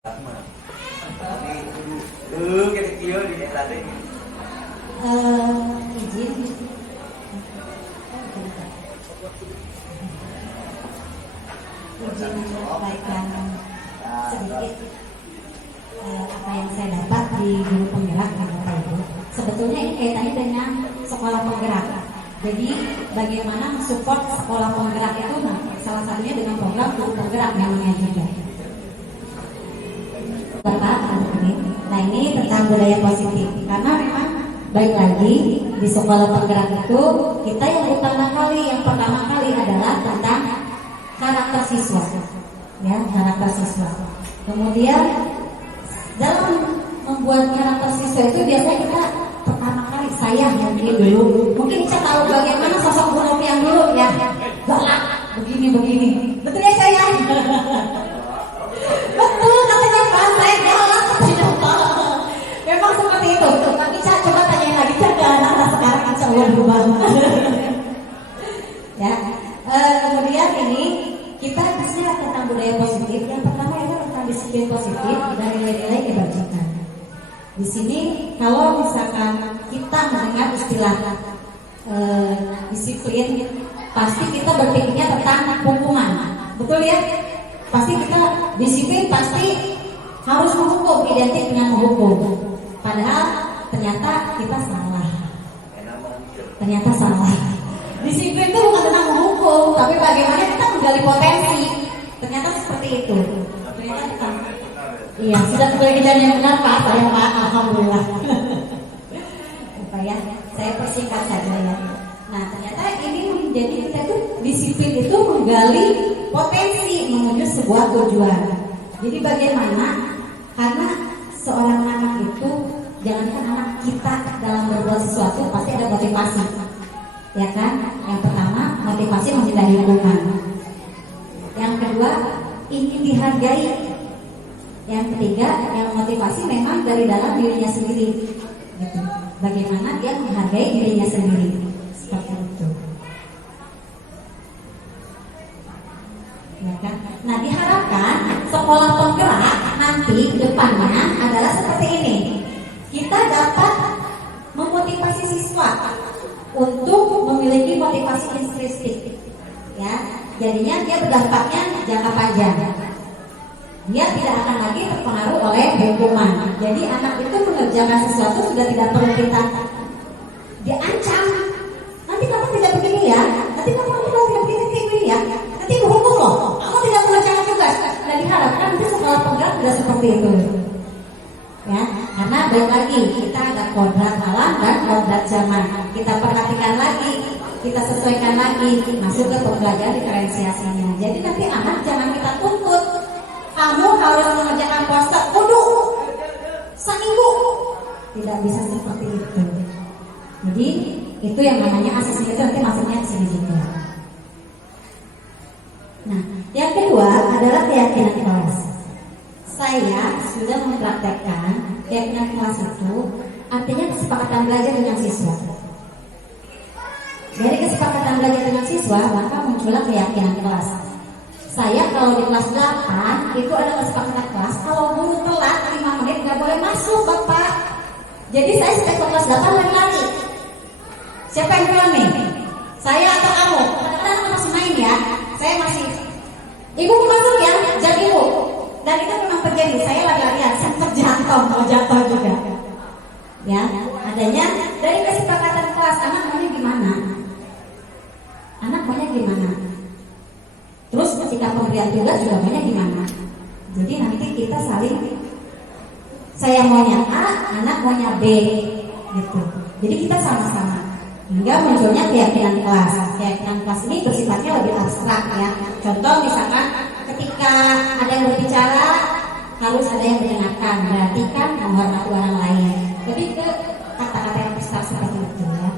Kita kio di tadi. Izin. Izin menyampaikan sedikit apa yang saya dapat di guru penggerak Bapak Ibu. Sebetulnya ini kaitannya dengan sekolah penggerak. Jadi bagaimana mensupport sekolah penggerak itu, salah satunya dengan program guru penggerak namanya juga. Bapak, nah ini tentang budaya positif. Karena memang baik lagi di sekolah penggerak itu kita yang pertama kali adalah tentang karakter siswa, ya karakter siswa. Kemudian dalam membuat karakter siswa itu biasanya kita pertama kali saya mungkin kita tahu bagaimana sosok Bu Novi yang dulu ya galak begini, betul ya saya? Betul katanya Pak, saya galak memang seperti itu. Tapi saya coba tanya lagi ke anak-anak sekarang insya Allah berubah. Ya, kemudian ini kita bicara tentang budaya positif. Yang pertama itu tentang disiplin positif dan nilai-nilai kebajikan. Di sini kalau misalkan kita mendengar istilah disiplin, pasti kita berpikirnya tentang hukuman, betul ya? Pasti kita disiplin pasti harus menghukum, identik dengan menghukum. Padahal ternyata kita salah. Ternyata salah. Disiplin itu bukan tentang menghukum, tapi bagaimana kita menggali potensi. Ternyata seperti itu. Ternyata kita, iya, sudah belajar yang benar Pak, saya Pak, alhamdulillah. Apa ya? Saya persingkat saja ya. Nah, ternyata ini menjadi kita itu disiplin itu menggali potensi menuju sebuah tujuan. Jadi bagaimana? Karena seorang anak itu, jangankan anak kita dalam berbuat sesuatu pasti ada motivasi, ya kan? Yang pertama motivasi menghindari hukuman. Yang kedua ingin dihargai. Yang ketiga yang motivasi memang dari dalam dirinya sendiri. Gitu. Bagaimana dia menghargai dirinya sendiri? Seperti itu. Ya kan? Nah diharapkan sekolah penggerak nanti depannya adalah seperti ini. Kita dapat memotivasi siswa untuk memiliki motivasi intrinsik, ya. Jadinya dia berdampaknya jangka panjang. Dia tidak akan lagi terpengaruh oleh hukuman. Jadi anak itu mengerjakan sesuatu sudah tidak perlu kita diancam. Nanti kamu tidak begini ya. Nanti kamu tidak begini ya. Nanti dihukum loh. Kamu tidak mengerjakan tugas. Dan diharapkan nanti sekolah penggerak tidak seperti itu. Ya, karena baik lagi kita ada kodrat alam dan kodrat zaman. Kita perhatikan lagi, kita sesuaikan lagi, masuk ke pembelajaran diferensiasinya. Jadi nanti anak jangan kita tuntut. Kamu harus mengerjakan poster kudu seminggu. Tidak bisa seperti itu. Jadi itu yang namanya asesmen itu nanti masuknya ke sini juga. Nah, yang kedua adalah keyakinan kelas. Saya sudah mempraktekkan keyakinan kelas itu artinya kesepakatan belajar dengan siswa. Dari kesepakatan belajar dengan siswa maka muncullah keyakinan kelas. Saya kalau di kelas 8 itu ada kesepakatan kelas, kalau guru telat 5 menit nggak boleh masuk Bapak. Jadi saya setiap kelas 8 lari-lari. Siapa yang bilang nih? Saya atau kamu? Kadang-kadang masih main ya. Saya masih. Ibu mau masuk ya, jadi ibu. Dan itu memang terjadi. Saya lari-larian, sempat mau jatuh juga. Ya, adanya dari kesepakatan kelas. Anak maunya gimana? Anak maunya gimana? Terus ketika pemberian tugas juga maunya gimana? Jadi nanti kita saling. Saya maunya A, anak maunya B, gitu. Jadi kita sama-sama. Hingga munculnya keyakinan kelas. Keyakinan kelas ini bersifatnya lebih abstrak ya. Contoh misalkan ketika ada yang berbicara harus ada yang mendengarkan, berarti kan menghormati orang lain. Lebih ke kata-kata yang besar seperti itu ya.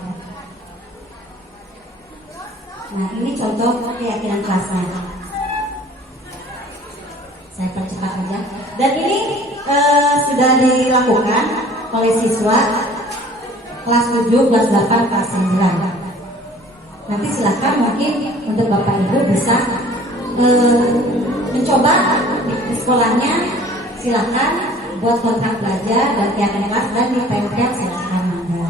Nah ini contoh keyakinan kelasnya. Saya percepat aja. Dan ini sudah dilakukan oleh siswa kelas 7, kelas 8, kelas 9. Nanti silakan mungkin untuk Bapak Ibu bisa mencoba di sekolahnya Silahkan buat kontrak belajar dan kegiatan kelas dan ditempel silahkan Anda.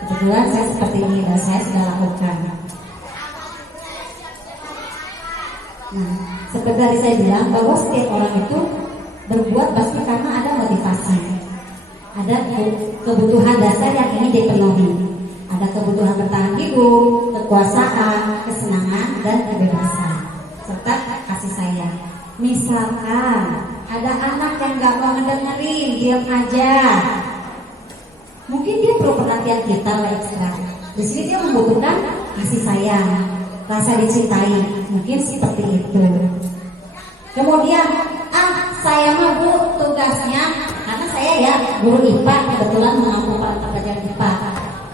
Kebetulan saya seperti ini dan saya sudah lakukan. Nah, seperti tadi saya bilang bahwa setiap orang itu berbuat pasti karena ada motivasi, ada kebutuhan dasar yang ingin dipenuhi, ada kebutuhan bertahan hidup, kekuasaan, kesenangan dan kebebasan, serta kasih sayang. Misalkan ada anak yang gak mau ngedengerin, diam aja, mungkin dia perlu perhatian kita ekstra. Di sini dia membutuhkan kasih sayang, rasa dicintai, mungkin seperti itu. Kemudian, saya mah Bu tugasnya, karena saya ya guru IPA, kebetulan mengampu para pelajar IPA.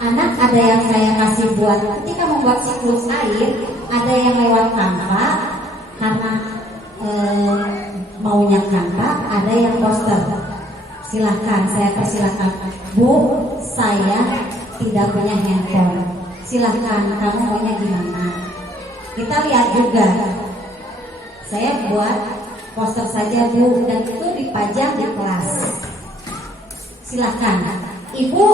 Anak ada yang saya kasih buat ketika membuat siklus air, ada yang lewat Canva karena maunya Canva, ada yang poster. Silahkan, saya persilahkan. Bu, saya tidak punya handphone. Silahkan, kamu maunya gimana? Kita lihat juga. Saya buat poster saja Bu, dan itu dipajang di kelas. Silahkan. Ibu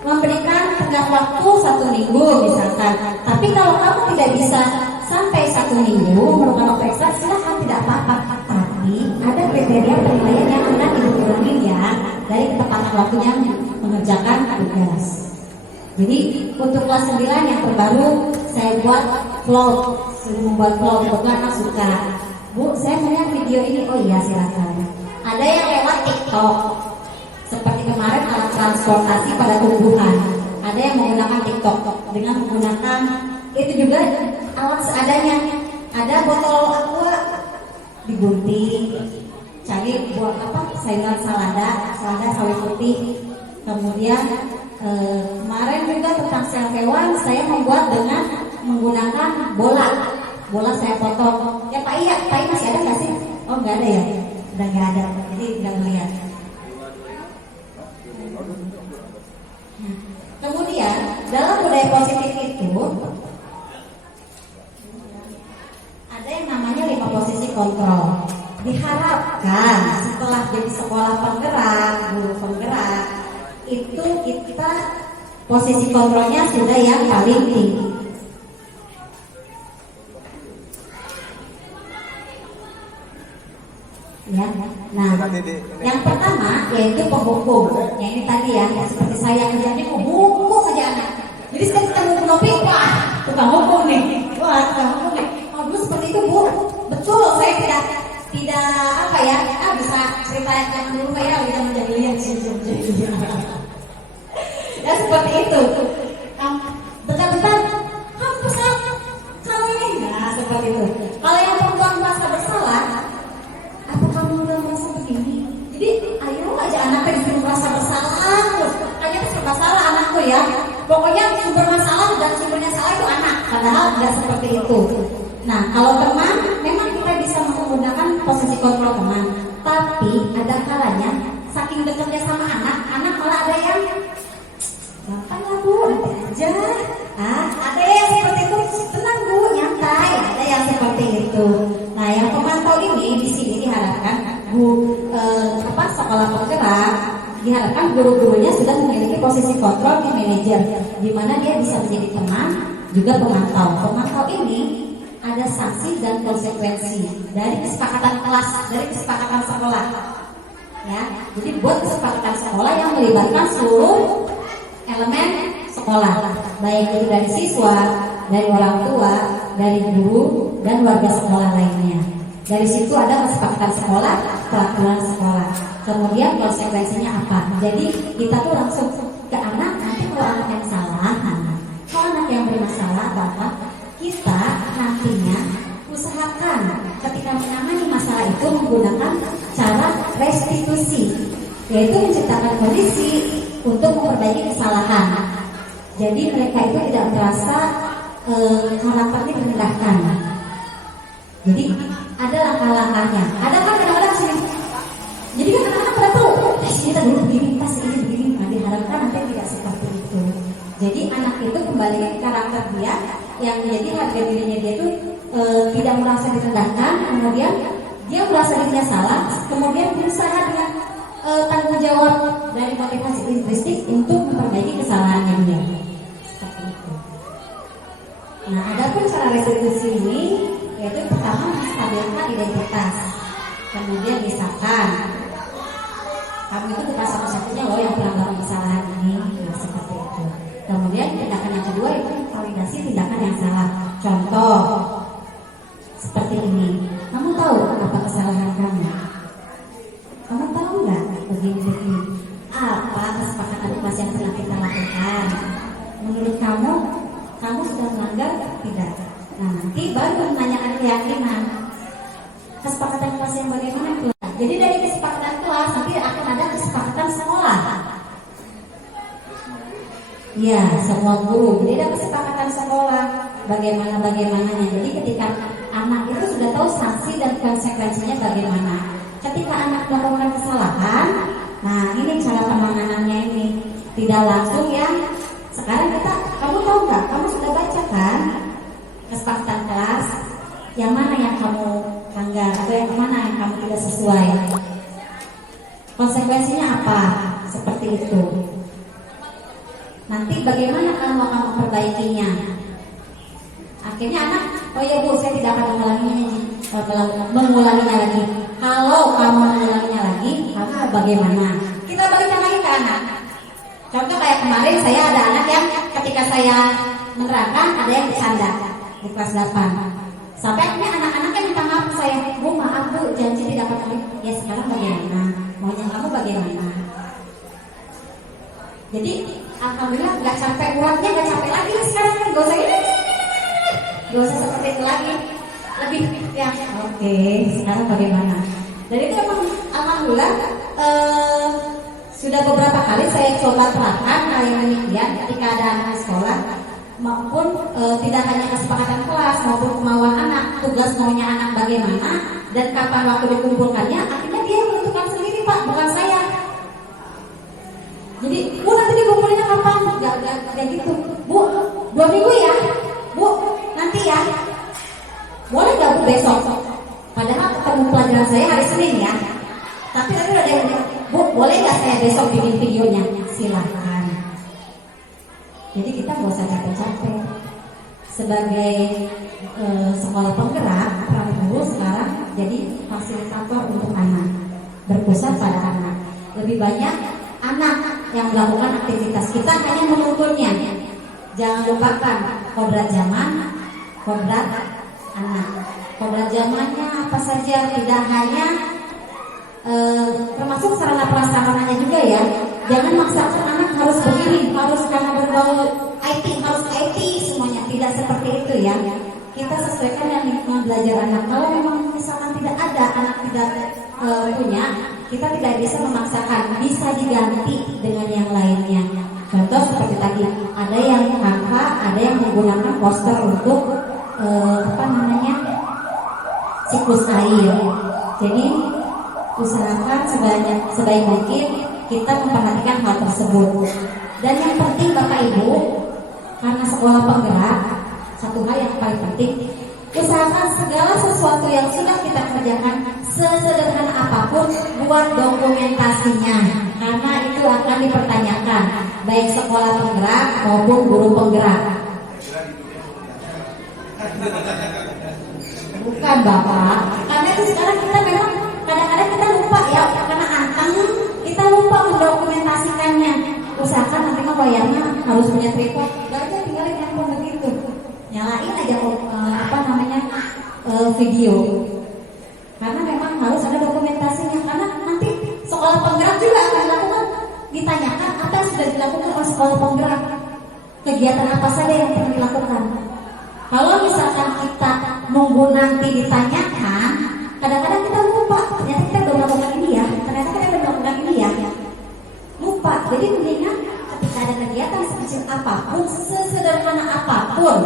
memberikan tenggat waktu 1 minggu misalkan. Tapi kalau kamu tidak bisa sampai 1 minggu merupakan waktu ekstra, silahkan, tidak apa-apa. Tapi ada kriteria penilaian yang akan dikurangin ya dari ketepatan waktunya mengerjakan tugas. Jadi untuk kelas 9 yang terbaru saya buat vlog, sudah membuat vlog, kebetulan anak suka. Bu, saya melihat video ini. Oh iya, silakan. Ada yang lewat TikTok, seperti kemarin alat transportasi pada tumbuhan. Ada yang menggunakan TikTok dengan menggunakan itu juga alat seadanya. Ada botol aqua digunting, cari buat apa? Sayuran salada sawi putih. Kemudian kemarin juga tentang sel hewan saya membuat dengan menggunakan bola saya potong. Ya Pak Iya, Pak Iya masih ada nggak sih? Oh nggak ada ya, udah nggak ada, jadi nggak melihat. Nah, kemudian dalam budaya positif itu ada yang namanya 5 posisi kontrol. Diharapkan setelah jadi sekolah penggerak, guru penggerak, itu kita posisi kontrolnya sudah yang paling tinggi. Ya. Nah, yang pertama yaitu penghukum. Yang ini tadi ya, seperti saya kerjanya menghukum saja anak. Jadi sekarang kita mau menopik, wah, tukang hukum nih. Wah, tukang hukum nih. Oh, dulu seperti itu Bu. Betul, saya tidak apa ya, bisa cerita yang dulu ya, kita menjadi lihat sih. Ya seperti itu. Bentar-bentar, kamu ini, nah seperti itu. Kalau yang perempuan merasa bersalah, apa kamu udah merasa begini? Jadi ayo aja anaknya disuruh merasa bersalah tuh. Kayaknya serba salah anakku ya. Pokoknya sumber masalah dan sumbernya salah itu anak. Padahal tidak seperti itu. Nah kalau teman, memang kita bisa menggunakan posisi kontrol teman. Tapi ada kalanya saking dekatnya sama anak malah ada yang gampang lah Bu, nanti aja. Ada yang seperti itu, tenang Bu, nyantai. Ada yang seperti itu. Nah, yang pemantau ini di sini diharapkan sekolah penggerak diharapkan guru-gurunya sudah memiliki posisi kontrol di manajer, di mana dia bisa menjadi teman juga pemantau. Pemantau ini ada sanksi dan konsekuensi dari kesepakatan kelas, dari kesepakatan sekolah. Ya, jadi buat kesepakatan sekolah yang melibatkan seluruh elemen sekolah, baik itu dari siswa, dari orang tua, dari guru, dan warga sekolah lainnya. Dari situ ada kesepakatan sekolah, peraturan sekolah. Kemudian konsekuensinya apa? Jadi kita tuh langsung ke anak. Nanti kalau anak yang salah, kalau anak yang bermasalah, bahwa kita nantinya usahakan ketika menangani masalah itu menggunakan cara restitusi, yaitu menciptakan kondisi untuk memperbaiki kesalahan. Jadi mereka itu tidak merasa karakternya direndahkan. Jadi ada langkah-langkahnya. Ada kan kadang-kadang sini. Jadi kan anak-anak pada tahu, kita dulu begini, tas ini begini. Nah, diharapkan nanti tidak seperti itu. Jadi anak itu kembali ke karakter dia, yang menjadi harga dirinya dia itu tidak merasa direndahkan, kemudian dia merasa dirinya salah, kemudian berusaha dengan tanggung jawab dari motivasi intrinsik untuk memperbaiki kesalahannya dia. Seperti itu. Nah, adapun cara restitusi ini yaitu pertama menstabilkan identitas, kemudian misalkan kamu itu bukan satu-satunya loh yang melakukan kesalahan ini, nah, seperti itu. Kemudian tindakan yang kedua itu validasi tindakan yang salah. Contoh seperti ini, kamu tahu apa kesalahan kamu? Kamu tahu nggak begini-begini? Apa kesepakatan kelas yang telah kita lakukan? Menurut kamu, kamu sudah melanggar tidak? Nah, nanti baru menanyakan keyakinan. Kesepakatan kelas yang bagaimana? Jadi dari kesepakatan kelas nanti akan ada kesepakatan sekolah. Ya, semua guru. Jadi ada kesepakatan sekolah. Bagaimana-bagaimananya. Jadi ketika anak itu sudah tahu sanksi dan konsekuensinya bagaimana. Ketika anak melakukan kesalahan, nah ini cara penanganannya ini. Tidak langsung ya. Sekarang kamu tahu nggak? Kamu sudah baca kan kesepakatan kelas? Yang mana yang kamu langgar atau yang mana yang kamu tidak sesuai? Konsekuensinya apa? Seperti itu. Nanti bagaimana kamu akan memperbaikinya? Akhirnya anak, oh ya Bu, saya tidak akan mengulanginya lagi. Kalau kamu mengulanginya lagi, kamu bagaimana? Kita balikan lagi ke anak. Contoh kayak kemarin saya ada anak yang ketika saya menerangkan ada yang bercanda di kelas 8. Sampai akhirnya anak-anaknya minta maaf ke saya, Bu maaf Bu, janji tidak akan lagi. Ya sekarang bagaimana? Maunya kamu bagaimana? Jadi alhamdulillah nggak capek uratnya, nggak capek lagi sekarang kan gak usah seperti itu lagi, lebih ya oke. Sekarang bagaimana? Dan itu emang alhamdulillah sudah beberapa kali saya coba terapkan hal yang demikian ketika ada anak di sekolah, maupun tidak hanya kesepakatan kelas maupun kemauan anak, tugas maunya anak bagaimana dan kapan waktu dikumpulkannya, akhirnya dia menentukan sendiri Pak, bukan saya. Jadi Bu nanti dikumpulinnya kapan? Gak gitu Bu, 2 minggu ya Bu, nanti ya. Boleh gak Bu besok? Padahal ketemu pelajaran saya hari Senin ya. Tapi udah ada yang Bu, boleh gak saya besok bikin videonya? Silahkan. Jadi kita gak usah capek-capek. Sebagai sekolah penggerak, peran guru sekarang jadi fasilitator untuk anak, berpusat pada anak. Lebih banyak anak yang melakukan aktivitas, kita hanya menuntunnya. Jangan lupakan kodrat zaman, kodrat anak. Kodrat zamannya apa saja, tidak hanya termasuk sarana prasarananya juga ya. Jangan maksakan anak harus begini, harus karena berbau IT, harus IT semuanya. Tidak seperti itu ya. Kita sesuaikan dengan lingkungan belajar anak. Kalau memang misalkan tidak ada, anak tidak punya, kita tidak bisa memaksakan, bisa diganti dengan yang lainnya. Contoh seperti tadi, ada yang tanpa, ada yang menggunakan poster untuk siklus air. Jadi usahakan sebaik mungkin kita memperhatikan hal tersebut. Dan yang penting Bapak Ibu, karena sekolah penggerak, satu hal yang paling penting, usahakan segala sesuatu yang sudah kita kerjakan sesederhana apapun, buat dokumentasinya, karena itu akan dipertanyakan baik sekolah penggerak maupun guru penggerak. Bukan Bapak, karena itu sekarang kita memang kadang-kadang kita lupa ya, karena anteng kita lupa mendokumentasikannya. Usahakan nanti mah bayarnya harus punya tripod, gak aja tinggalin handphone begitu, nyalain aja video. Karena memang harus ada dokumentasinya, karena nanti sekolah penggerak juga akan dilakukan, ditanyakan apa yang sudah dilakukan oleh sekolah penggerak, kegiatan apa saja yang pernah dilakukan. Kalau misalkan kita nunggu nanti ditanyakan, kadang-kadang kita lupa, ternyata kita udah melakukan ini ya, ternyata kita udah melakukan ini ya, lupa. Jadi mendingan ketika ada kegiatan sekecil apapun, sesederhana apapun,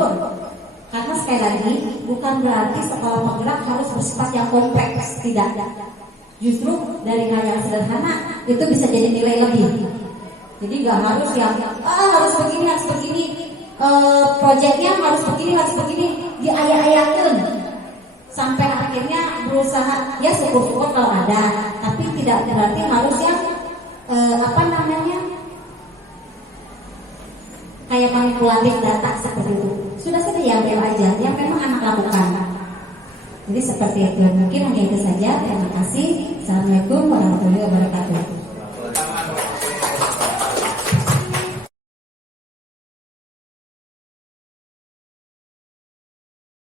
karena sekali lagi bukan berarti sekolah penggerak harus bersifat yang kompleks, tidak. Justru dari hal yang sederhana itu bisa jadi nilai lebih. Jadi nggak harus yang harus begini, proyeknya harus begini, diayak-ayakin sampai akhirnya berusaha usaha ya syukur-syukur kalau ada, tapi tidak berarti harus yang apa namanya kayak manipulatif data seperti itu. Sudah saja yang aja yang memang anak lakukan. Jadi seperti itu. Mungkin hanya itu saja. Terima kasih. Assalamualaikum warahmatullahi wabarakatuh.